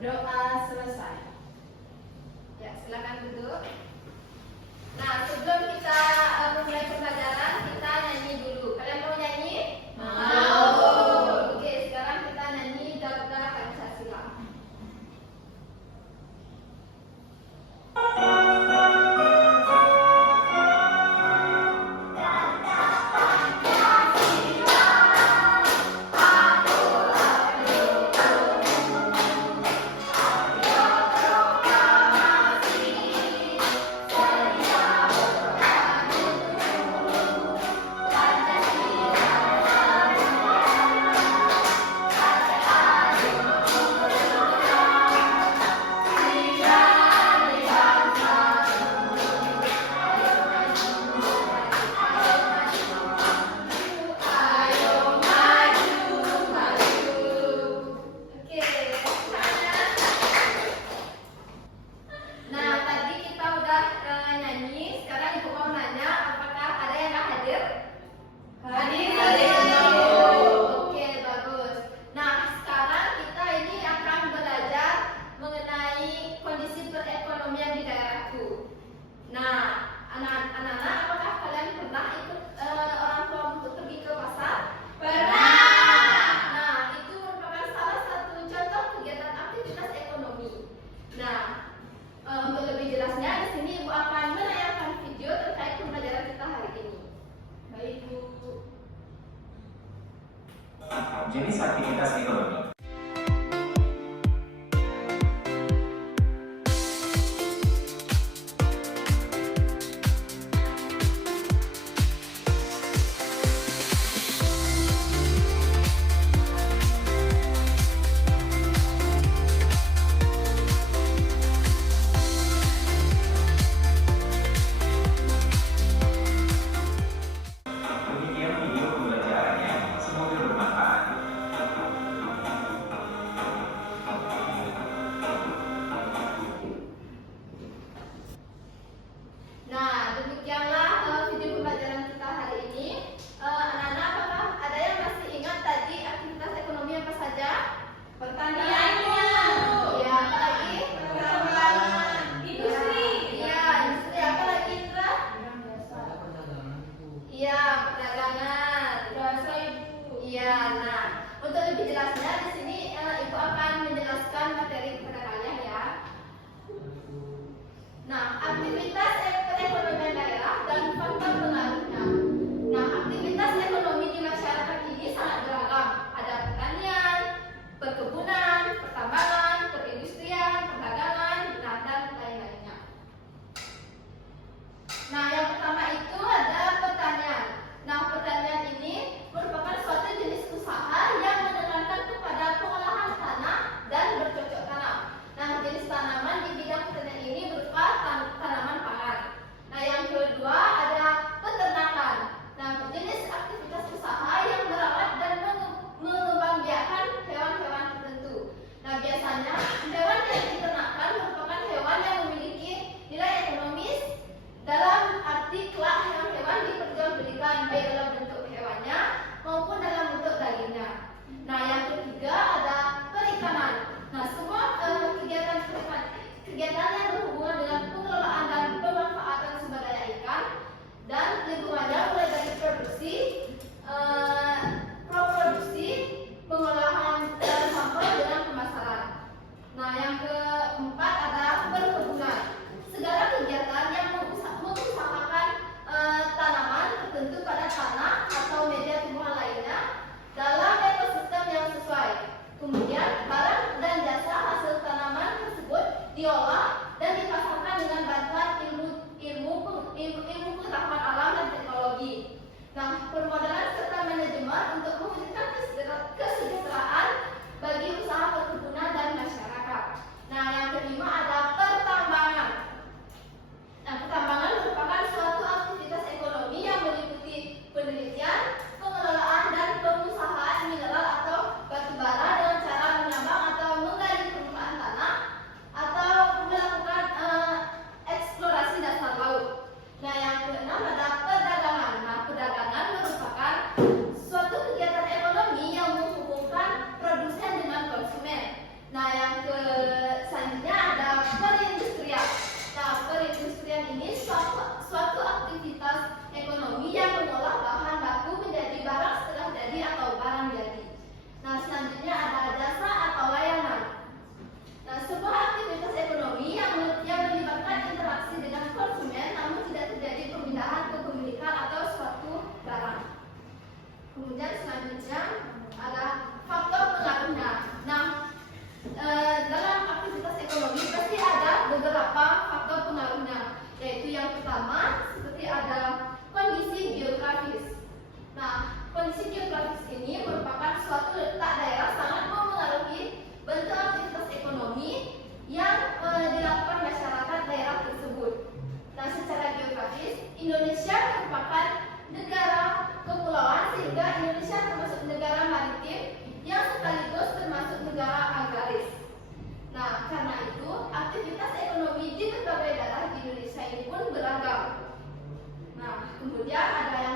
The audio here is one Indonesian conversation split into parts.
Doa selesai. Ya, silakan duduk. Nah, sebelum kita mulai pembelajaran, kita nyanyi dulu. Kalian mau nyanyi? Mau. Oke, sekarang kita nyanyi Garuda Pancasila. Oke, nah tadi kita udah nyanyi. Sekarang ibu mau nanya, apakah ada yang nggak hadir? Hadir. Oke, bagus. Nah, sekarang kita ini akan belajar mengenai kondisi perekonomian di daerahku. Nah, anak-anak, apakah kalian pernah ikut orang tua untuk pergi ke pasar? Nah, itu merupakan salah satu contoh kegiatan aktivitas ekonomi. Nah, untuk lebih jelasnya, di sini Ibu akan menayangkan video terkait pembelajaran kita hari ini. Baik, Bu. Jenis aktivitas ekonomi. Demikian video pembelajarannya, semoga bermanfaat. Nah, demikianlah video pembelajaran kita hari ini. Anak-anak, apakah ada yang masih ingat tadi aktivitas ekonomi apa saja? Pertanian. Iya, apa lagi? Pertambangan. Industri. Iya, industri. Apa lagi, Indra? Iya, perdagangan. Bahasa Ibu. Iya, nah, untuk lebih jelasnya di sini Ibu akan menjelaskan materi kepada kalian ya. Nah, aktivitas perekonomian daerah dan faktor pengaruhnya. Nah, aktivitas ekonomi di masyarakat ini sangat beragam. Ada pertanian, perkebunan, pertambangan, perindustrian, perdagangan, dan lain-lainnya. Nah, yang pertama itu ada pertanian. Nah, pertanian ini merupakan suatu jenis usaha yang menekankan kepada pengolahan tanah dan bercocok tanam. Nah, jenis tanaman di bidang pertanian ini berupa tanaman pangan.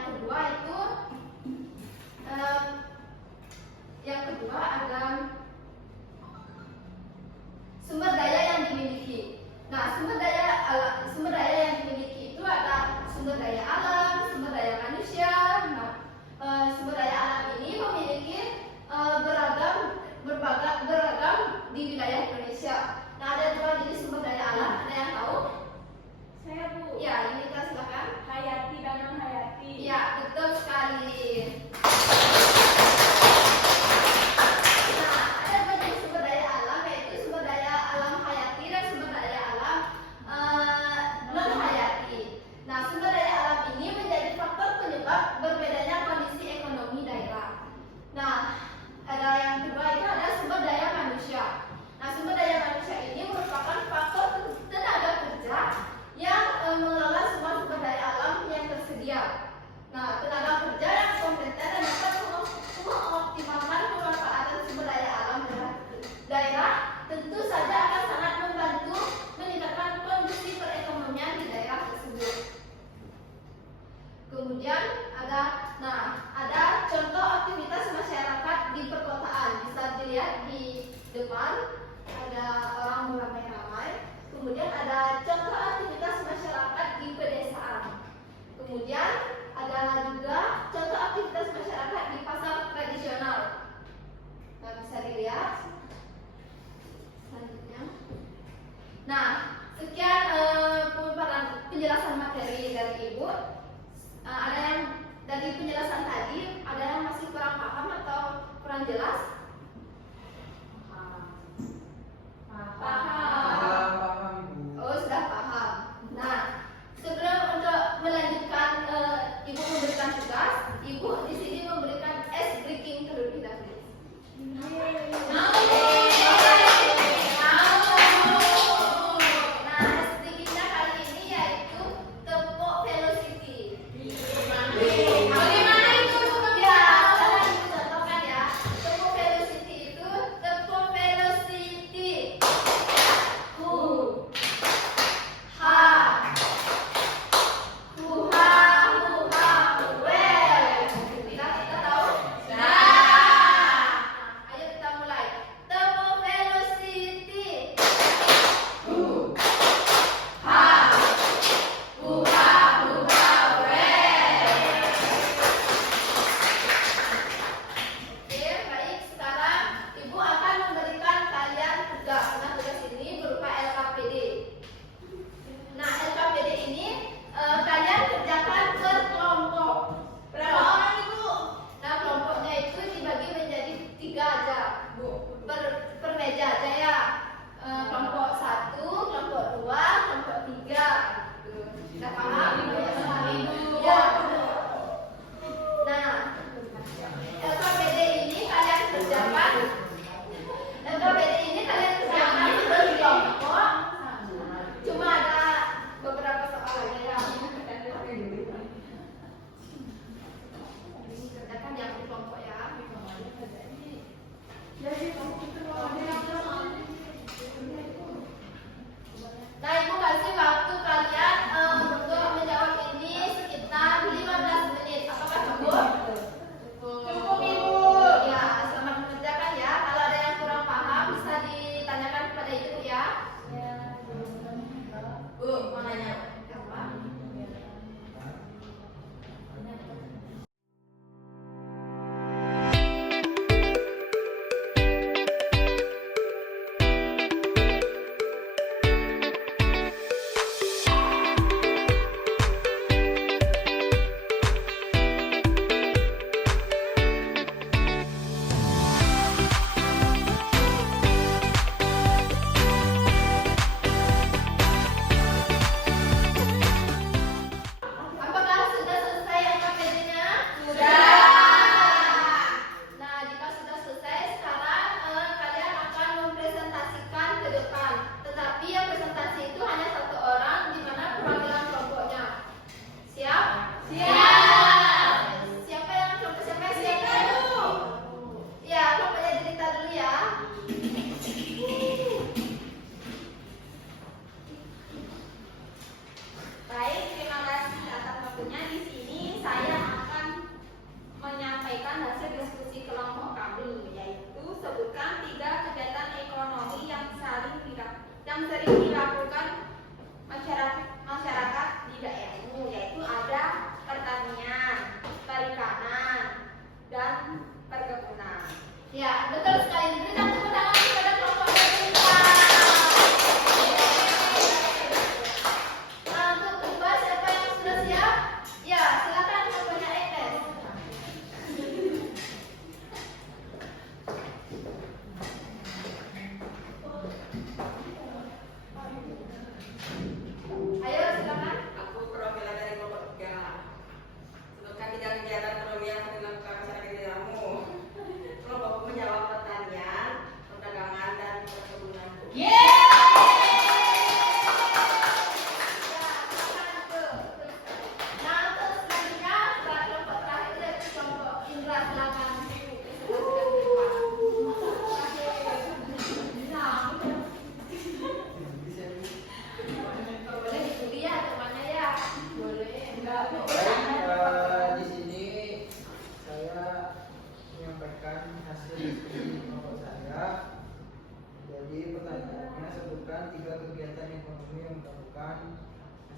kedua itu ada sumber daya yang dimiliki. Nah, sumber daya yang dimiliki itu ada sumber daya alam, sumber daya manusia. Nah, sumber daya alam ini memiliki beragam di wilayah Indonesia. Nah, ada dua jenis sumber daya alam. Ada yang tahu? Saya Bu. Ya, ini kita silakan. Hayati dan non hayati. Ya, betul sekali. Nah, ada dua jenis sumber daya alam, yaitu sumber daya alam hayati dan sumber daya alam non hayati. Nah, sumber daya alam ini menjadi faktor penyebab berbedanya kondisi ekonomi daerah. Nah, ada yang kedua itu ada sumber daya manusia. Nah, sumber daya manusia ini merupakan faktor tenaga kerja yang mengelola semua sumber daya alam yang tersedia. Nah, tenaga kerja yang kompeten dan dapat mengoptimalkan pemanfaatan sumber daya alam daerah tentu saja akan sangat membantu meningkatkan kondisi perekonomian di daerah tersebut. Kemudian ada contoh aktivitas masyarakat di perkotaan. Bisa dilihat di depan ada orang beramai-ramai. Kemudian ada contoh aktivitas masyarakat di pedesaan. Kemudian ada juga contoh aktivitas masyarakat di pasar tradisional. Nah, bisa dilihat selanjutnya. Nah, sekian penjelasan materi dari Ibu. Ada yang dari penjelasan tadi, ada yang masih kurang paham atau kurang jelas? Paham. Oh, sudah paham. Nah, sebelum untuk melanjutkan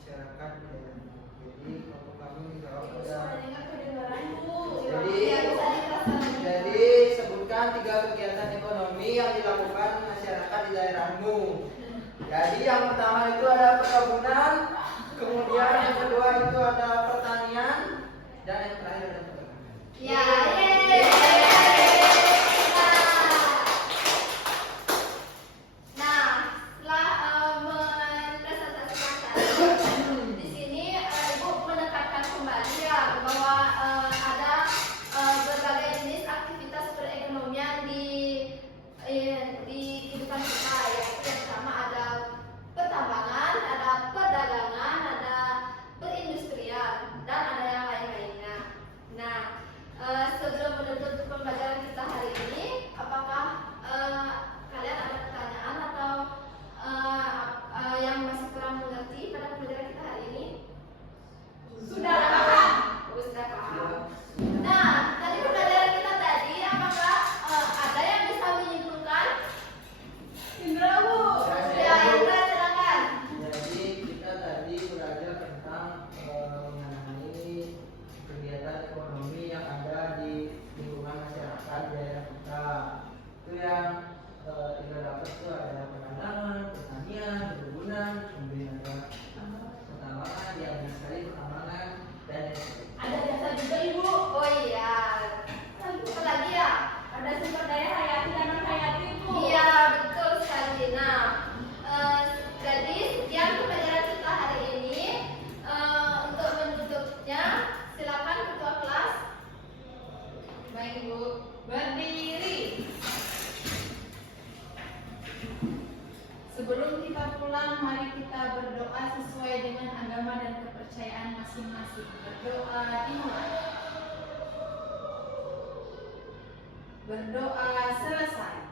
masyarakat di daerahmu. Jadi kalau kamu menjawab ada. Suaranya nggak kedengaran, Bu. Jadi sebutkan 3 kegiatan ekonomi yang dilakukan masyarakat di daerahmu. Jadi yang pertama itu ada perkebunan, kemudian yang kedua itu ada pertanian, dan yang terakhir ada perdagangan. Ya, nah, setelah mempresentasikan tadi, di sini Ibu menekankan kembali ya bahwa ada berbagai jenis aktivitas perekonomian di kehidupan kita. Yaitu yang pertama ada pertambangan, ada perdagangan, ada perindustrian, dan ada yang lain-lainnya. Nah, sebelum menutup pembelajaran kita hari ini, apakah kalian ada pertanyaan atau yang masih kurang mengerti pada pembelajaran kita hari ini? Sudah paham? Oh, sudah paham. Nah, tadi pembelajaran kita tadi, apakah ada yang bisa menyimpulkan? Indra, Bu. Ya, Indra, silakan. Jadi kita tadi belajar tentang mengenai kegiatan ekonomi yang ada di lingkungan masyarakat di daerah kita. Itu yang kita dapat itu ada perdagangan, pertanian, perkebunan, kemudian ada pertambangan, yang sekali pertambangan, dan Ada jasa juga, Ibu. Oh iya. Apa lagi ya? Ada sumber daya hayati dan non hayati, Bu. Iya, betul sekali. Nah, jadi sekian pembelajaran kita hari ini. Untuk menutupnya, silakan ketua kelas. Baik, Bu. Berdiri. Sebelum kita pulang, mari kita berdoa sesuai dengan agama dan kepercayaan masing-masing. Berdoa dimulai. Berdoa selesai.